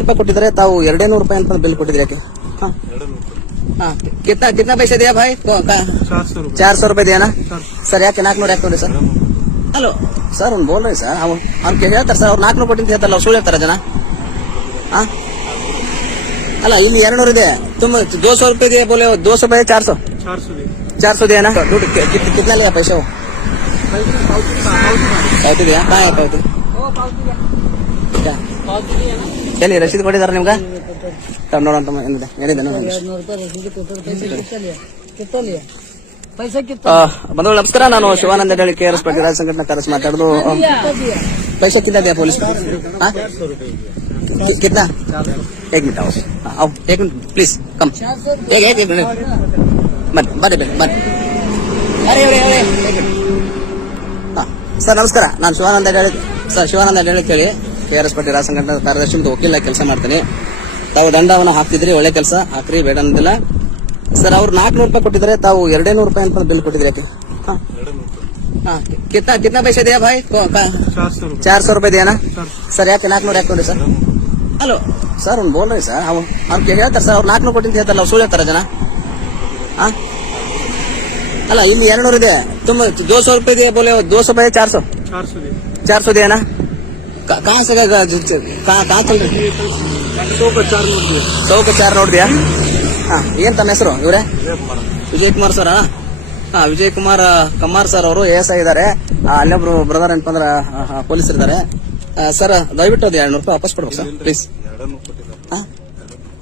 ರೂಪಾಯಿ ಕೊಟ್ಟಿದ್ರೆ ತಾವು 200 ರೂಪಾಯಿ ಅಂತ ಬಿಲ್ ಕೊಟ್ಟಿದ್ರಿ ಯಾಕೆ? कितना कितना पैसे दिया भाई? 400 रुपए दिया ना सर? ಯಾಕೆ 400 ಯಾಕೆ ನೋಡಿ ಸರ್? ಹಲೋ ಸರ್ ಅವ್ನು ಬೋಲ್ ಸರ್ ಅವ್ನು ಹೇಳ್ತಾರೆ ಸರ್. ಅವ್ರು 400 ಕೊಟ್ಟಿಂತ ಹೇಳ್ತಾರಲ್ಲ, ಅವ್ರು ಸುಳ್ಳು ಹೇಳ್ತಾರ ಜನ? ಅಲ್ಲ ಇಲ್ಲಿ 200 ಇದೆ. तुम 200 रुपए दिए बोले 200 रुपए 400 दिया ना? कितना लिया पैसे? वो पावती दिया? कहाँ है पावती? क्या चलिए रसीद ಕೊಟ್ಟಿದ್ದಾರೆ ನಿಮ್ಗೆ? ನೋಡೋಣ ಏನಿದೆ ಏನಿದೆ ಬಂಧುಗಳು ನಮಸ್ಕಾರ. ನಾನು ಶಿವಾನಂದ ಹೇಳಿ KRS ಪಾಟೀಲ್ ರಾಜ್ಯ ಸಂಘಟನಾ ಕಾರ್ಯದರ್ಶಿ ಮಾತಾಡೋದು. पैसा कितना दिया पुलिस को? कितना? 1 मिनट आओ 1 मिनट प्लीज कम. एक मिनट बट अरे ಸರ್ ನಮಸ್ಕಾರ. ನಾನು ಶಿವಾನಂದ ಹೇಳಿ ಕೇಳಿ KRS ಪಾಟೀಲ್ ರಾಜ್ಯ ಸಂಘಟನಾ ಕಾರ್ಯದರ್ಶಿ ಮತ್ತು ವಕೀಲ ಕೆಲಸ ಮಾಡ್ತೀನಿ. ತಾವು ದಂಡವನ್ನು ಹಾಕ್ತಿದ್ರಿ, ಒಳ್ಳೆ ಕೆಲಸ ಹಾಕ್ರಿ, ಬೇಡ ಅಂದಿಲ್ಲ ಸರ್. ಅವ್ರು 400 ರೂಪಾಯಿ ಕೊಟ್ಟಿದ್ರೆ ತಾವು 200 ರೂಪಾಯಿ ಅಂತ ಬಿಲ್ ಕೊಟ್ಟಿದ್ರಿ ಯಾಕೆ? कितना पैसे दिया भाई? 400 रुपए दिया ना सर? ಯಾಕೆ 400 ಯಾಕೆ ನೋಡಿ ಸರ್? ಹಲೋ ಸರ್ ಅವ್ನು ಬೋಲ್ ಸರ್ ಅವ್ನು ಹೇಳ್ತಾರೆ ಸರ್. ಅವ್ರು 400 ಕೊಟ್ಟಿಂತ ಹೇಳ್ತಾರಲ್ಲ, ಅವ್ರು ಸುಳ್ಳು ಹೇಳ್ತಾರ ಜನ? ಅಲ್ಲ ಇಲ್ಲಿ 200 ಇದೆ. तुम 200 रुपए दिए बोले 200 रुपए 400 दिया ना? कहाँ से कहाँ चल रही? 100 के 4 ನೋಟ್ दिया. ಏನ್ ತಮ್ಮ ಹೆಸರು? ಇವ್ರೆ ವಿಜಯ್ ಕುಮಾರ್ ಸರ್? ವಿಜಯ್ ಕುಮಾರ್ ಕಮ್ಮಾರ್ ಸರ್ ಅವರು ASI ಇದ್ದಾರೆ. ಅಲ್ಲೊಬ್ರು ಬ್ರದರ್ ಏನಪ್ಪಂದ್ರ ಪೊಲೀಸರು ಇದ್ದಾರೆ ಸರ್. ದಯವಿಟ್ಟು ಅದು 200 ರೂಪಾಯಿ ವಾಪಸ್ ಕೊಡ್ಬೇಕು ಸರ್ ಪ್ಲೀಸ್.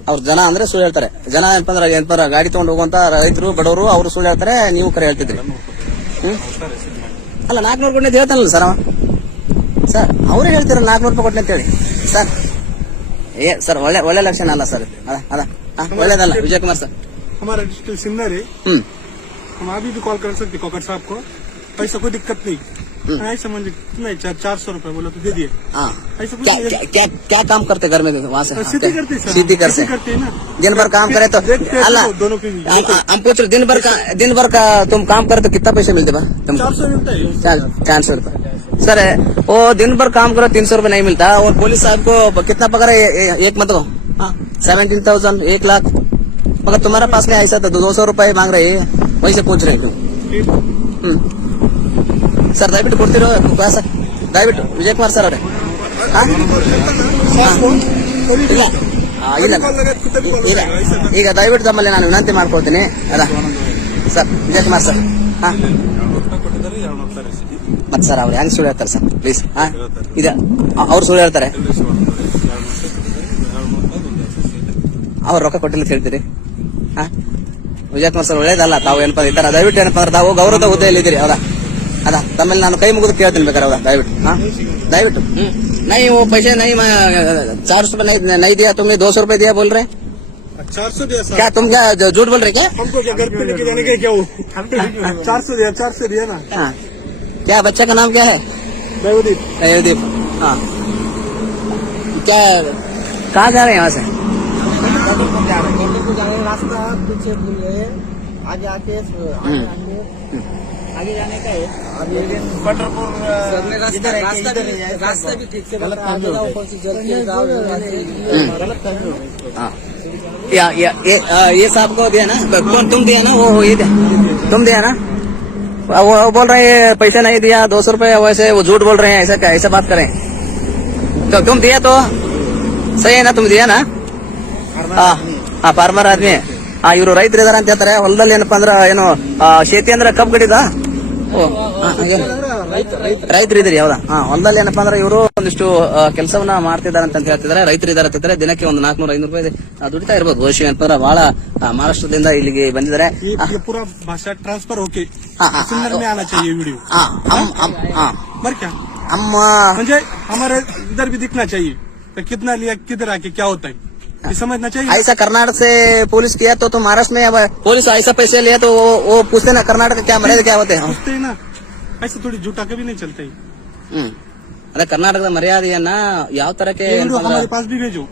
ಅವ್ರ ಜನ ಅಂದ್ರೆ ಸುಳ್ಳು ಹೇಳ್ತಾರೆ. ಜನ ಏನಪ್ಪಂದ್ರ ಗಾಡಿ ತಗೊಂಡು ಹೋಗುವಂತ ರೈತರು ಬಡವರು ಅವರು ಸುಳ್ಳು ಹೇಳ್ತಾರೆ, ನೀವು ಕರೆ ಹೇಳ್ತಿದ್ರಿ. ಅಲ್ಲ 400 ಕೊಟ್ಟಿದ್ದು ಹೇಳ್ತಾನಲ್ಲ ಸರ್ ಸರ್. ಅವರೇ ಹೇಳ್ತೀರ 400 ರೂಪಾಯಿ ಕೊಟ್ಟೆ ಅಂತ ಹೇಳಿ ಸರ್. ಸರ್ ಒಳ್ಳೆ ಲಕ್ಷಣ ಅಲ್ಲ ಸರ್. ಅದ ಒಳ್ಳೇದಲ್ಲ ವಿಜಯ್ ಕುಮಾರ್ ಸರ್. हमारा डिस्ट्रिक्ट सिन्नर है. हम अभी भी कॉल कर सकते कॉकर साहब को. पैसा कोई दिक्कत नहीं. ऐसा समझ कितना 400 रुपए बोला तो दे दिए. ऐसा क्या काम करते घर में वहाँ से? सीधी करते हैं ना. दिन भर काम करे तो अल्लाह दोनों की हम पूछ रहे दिन भर का तुम काम करे तो कितना पैसे मिलते? 400 मिलता है. 400 रुपए सर. वो दिन भर काम करो 300 रुपए नहीं मिलता. और पुलिस साहब को कितना पगार है एक मत को? 17,000 1 लाख. मगर तुम्हारा पास में ऐसा था 200 रुपए मांग रहे हैं, वही से पूछ रहे क्यों? ಸರ್ ದಯವಿಟ್ಟು ಕೊಡ್ತಿರೋ ಸರ್, ದಯವಿಟ್ಟು ವಿಜಯ್ ಕುಮಾರ್ ಸರ್ ಅವರೇ. ಇಲ್ಲ ಈಗ ದಯವಿಟ್ಟು ತಮ್ಮಲ್ಲಿ ನಾನು ವಿನಂತಿ ಮಾಡ್ಕೊಳ್ತೀನಿ. ಅಲ್ಲ ಸರ್ ವಿಜಯ್ ಕುಮಾರ್ ಸರ್ ಮತ್ ಸರ್ ಅವ್ರು ಹೆಂಗ್ ಸುಳ್ಳು ಹೇಳ್ತಾರೆ ಸರ್ ಪ್ಲೀಸ್? ಇದೆ ಅವ್ರು ಸುಳ್ಳು ಹೇಳ್ತಾರೆ. ಅವ್ರು ರೊಕ್ಕ ಕೊಟ್ಟಿಲ್ಲ ಅಂತ ಹೇಳ್ತೀರಿ? ವಿಜಯ್ ಕುಮಾರ್ ಸರ್ ಒಳ್ಳೇದಲ್ಲ. ತಾವು ಏನಪ್ಪ ಈ ತರ ದಯವಿಟ್ಟು ಏನಪ್ಪ ಅಂದ್ರೆ ತಾವು ಗೌರವದ ಹುದ್ದೆಯಲ್ಲಿ ಇದ್ದೀರಿ. ಹೌದಾ? ಅದ ತಮ್ಮಲ್ಲಿ ನಾನು ಕೈ ಮುಗಿದು ಕೇಳ್ತೀನಿ ಬೇಕಾರೆ. ಹೌದಾ? ದಯವಿಟ್ಟು नहीं वो पैसे नहीं 400 रुपए नहीं दिया तुमने 200 रुपए दिया बोल रहे? 400 दिया सर. क्या तुम क्या झूठ बोल रहे क्या? हमको क्या घर पे लेके जाने के क्या वो 400 दिया ना. क्या बच्चा का नाम क्या है? दयोदीप. हाँ क्या कहाँ जा रहे हैं? यहाँ से रास्ता पीछे आगे आके आगे जाने का है. रास्ता भी ठीक से ये साहब को दिया ना? कौन तुम दिया ना? वो ये तुम दिया ना? वो बोल रहे हैं पैसे नहीं दिया 200 रुपए. वैसे वो झूठ बोल रहे हैं. ऐसा क्या ऐसा बात करें? तो तुम दिया तो सही है ना? तुम दिया ना? ಫಾರ್ಮರ್ ಆದ್ಮಿ. ಇವರು ರೈತರು ಇದಾರೆ ಅಂತ ಹೇಳ್ತಾರೆ. ಹೊಲದಲ್ಲಿ ಏನಪ್ಪಾ ಅಂದ್ರ ಏನು ಶೇತಿ ಅಂದ್ರೆ ಕಬ್ಬು ಕಡಿದ ರೈತರು ಇದ್ರಿ. ಹೌದಾ? ಹೊಲದಲ್ಲಿ ಏನಪ್ಪಾ ಅಂದ್ರೆ ಇವರು ಒಂದಿಷ್ಟು ಕೆಲಸವನ್ನ ಮಾಡ್ತಿದ್ದಾರೆ ಅಂತ ಹೇಳ್ತಿದ್ದಾರೆ. ರೈತರು ಇದಾರೆ ಅಂತಿದ್ದಾರೆ. ದಿನಕ್ಕೆ ಒಂದು 400-500 ರೂಪಾಯಿ ದುಡಿತಾ ಇರ್ಬೋದು. ಬಹುಶಃ ಅಂತಂದ್ರೆ ಬಹಳ ಮಹಾರಾಷ್ಟ್ರದಿಂದ ಇಲ್ಲಿಗೆ ಬಂದಿದ್ದಾರೆ. पूरा भाषा ट्रांसफर होके सिन्नर में आना चाहिए वीडियो. मर क्या मुझे हमारे इधर भी दिखना चाहिए तो कितना लिया, किधर आके क्या होता है ये समझना चाहिए. ऐसा कर्नाटक से पुलिस किया तो महाराष्ट्र में पुलिस ऐसा पैसे लिया तो वो पूछते ना कर्नाटक क्या मर्यादा क्या होते हैं? पूछते ना. ऐसा थोड़ी झूठा कभी नहीं चलता है. अरे कर्नाटक का मर्यादा ಯಾವ ತರಕ್ಕೆ हमारे पास भी भेजो.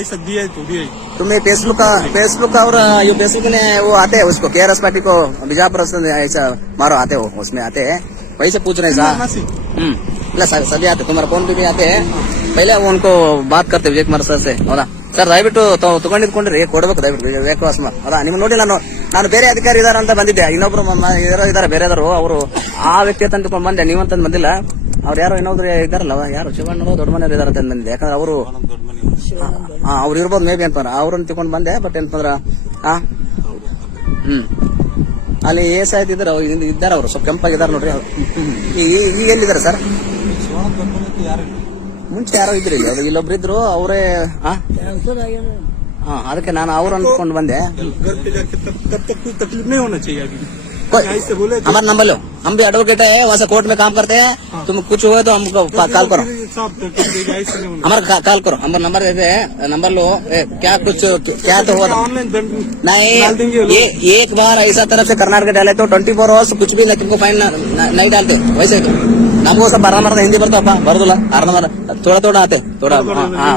ऐसा दिया है तो दिया है. तुम्हें फेसबुक और ये फेसबुक ने वो आते हैं उसको KRS पार्टी को बीजापुर ऐसा मारो आते हो उसमें आते हैं. वैसे पूछ रहे हैं साहब। नासिक ಇಲ್ಲ ಸರ್ ಸದ್ಯ ಆತೆ तुम्हारा फोन भी आते पहले उनको बात करते ವಿಜಯ್ ಕುಮಾರ್ ಸರ್ से ಹೌದಾ ಸರ್ ದಯವಿಟ್ಟು ತಗೊಂಡಿದ್ಕೊಂಡ್ರಿ ಕೊಡ್ಬೇಕು ದಯವಿಟ್ಟು ವೇಕವಾಸ್ ಹೌದಾ ನಿಮ್ಗೆ ನೋಡಿ ನಾನು ಬೇರೆ ಅಧಿಕಾರಿ ಇದಾರ ಅಂತ ಬಂದಿದ್ದೆ ಇನ್ನೊಬ್ರು ಇದಾರೆ ಬೇರೆದಾರು ಅವರು ಆ ವ್ಯಕ್ತಿ ತಂದುಕೊಂಡು ಬಂದೆ ನೀವಂತಂದ್ ಬಂದಿಲ್ಲ ಅವ್ರು ಯಾರೋ ಇನ್ನೊಬ್ರು ಇದಾರಲ್ಲ ಯಾರು ಶಿವಣ್ಣ ದೊಡ್ಡ ಮನೆಯವ್ರು ಇದಾರೆ ಅಂತ ಬಂದಿದ್ದೆ ಯಾಕಂದ್ರೆ ಅವರು ಅವ್ರು ಇರ್ಬೋದು ಮೇ ಬಿ ಅಂತಂದ್ರ ಅವ್ರನ್ನ ತಗೊಂಡ್ ಬಂದೆ ಬಟ್ ಏನಂತಂದ್ರ ಅಲ್ಲಿ ಏಸ್ ಆಯ್ತಿದ್ದಾರೆ ಇದ್ದಾರೆ ಅವರು ಸ್ವಲ್ಪ ಕೆಂಪಾಗಿದ್ದಾರೆ ನೋಡ್ರಿ ಈಗ ಎಲ್ಲಿದ್ದಾರೆ ಸರ್ ಮುಂಚೆ ಯಾರೋ ಇದ್ರಿ ಇಲ್ಲೊಬ್ರು ಇದ್ರು ಅವರೇ ಅದಕ್ಕೆ ನಾನು ಅವ್ರು ಅಂದ್ಕೊಂಡು ಬಂದೆ घर पे जाके तब तक कोई तकलीफ नहीं होना चाहिए अभी ऐसे बोले हमारा नंबर लो हम भी एडवोकेट है वहाँ से कोर्ट में काम करते हैं तुम कुछ हुए तो हमको कॉल करो ऐसे नहीं होना हमारा कॉल करो हमारा नंबर देते हैं नंबर लो क्या कुछ क्या तो हुआ ऑनलाइन दंड नहीं डाल देंगे ये एक बार ऐसा तरफ से कर्नाटक डाले तो 24 आवर्स कुछ भी तुमको फाइन नहीं डालते वैसे ನಮಗೂ ಸ್ವಲ್ಪ ಅರ್ಧಂಬರ್ಧ ಹಿಂದಿ ಬರ್ತಾವಪ್ಪ ಬರೋದಿಲ್ಲ ಅರ್ಧಂಬರ್ಧ ಥೋड़ा ಆತೆ ಥೋड़ा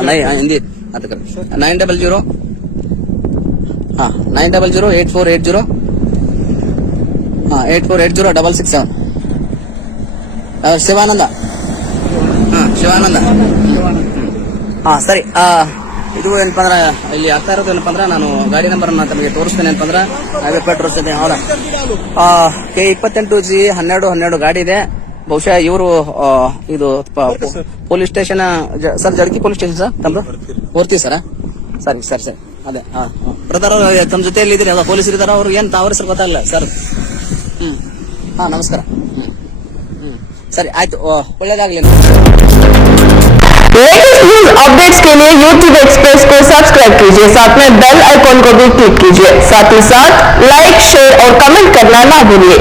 नहीं ಹಿಂದಿ ಆತ 900 900 8480 8480 667 ಶಿವಾನಂದ ಶಿವಾನಂದ ಸರಿ ಇದು ಏನಪ್ಪ ಅಂದ್ರೆ ಇಲ್ಲಿ ಆಗ್ತಾ ಇರೋದು ಏನಪ್ಪ ಅಂದ್ರೆ ನಾನು ಗಾಡಿ ನಂಬರ್ ತಮಗೆ ತೋರಿಸ್ತೇನೆ ಏನಪ್ಪ ಅಂದ್ರೆ ಹಾಗೆ ಪೆಟ್ರೋಲ್ ಸ್ಟೇಷನ್ ಹೌದಾ K28G 12 ಗಾಡಿ ಇದೆ ಬಹುಶಃ ಇವರು ಇದು ಪೊಲೀಸ್ ಸ್ಟೇಷನ್ ಸರ್ ಜಡ್ಕಿ ಪೊಲೀಸ್ ಸ್ಟೇಷನ್ ಸರ್ ತಮ್ದು ಓರ್ತಿ ಸರ ಸರಿ ಸರಿ ಅದೇ ಬ್ರದರ್ ತಮ್ಮ ಜೊತೆಯಲ್ಲಿ ಇದ್ರಿ ಅದ ಪೊಲೀಸರು ಇದಾರ ಅವ್ರು ಏನ್ ಅವ್ರ ಹೆಸರು ಗೊತ್ತಾಗಲ್ಲ ಸರ್ ನಮಸ್ಕಾರ ಸರಿ ಆಯ್ತು ಒಳ್ಳೇದಾಗ್ಲಿ लेटेस्ट न्यूज अपडेट्स के लिए YouTube एक्सप्रेस को सब्सक्राइब कीजिए साथ में बेल आइकॉन को भी क्लिक कीजिए साथ ही साथ लाइक शेयर और कमेंट करना ना भूलिए।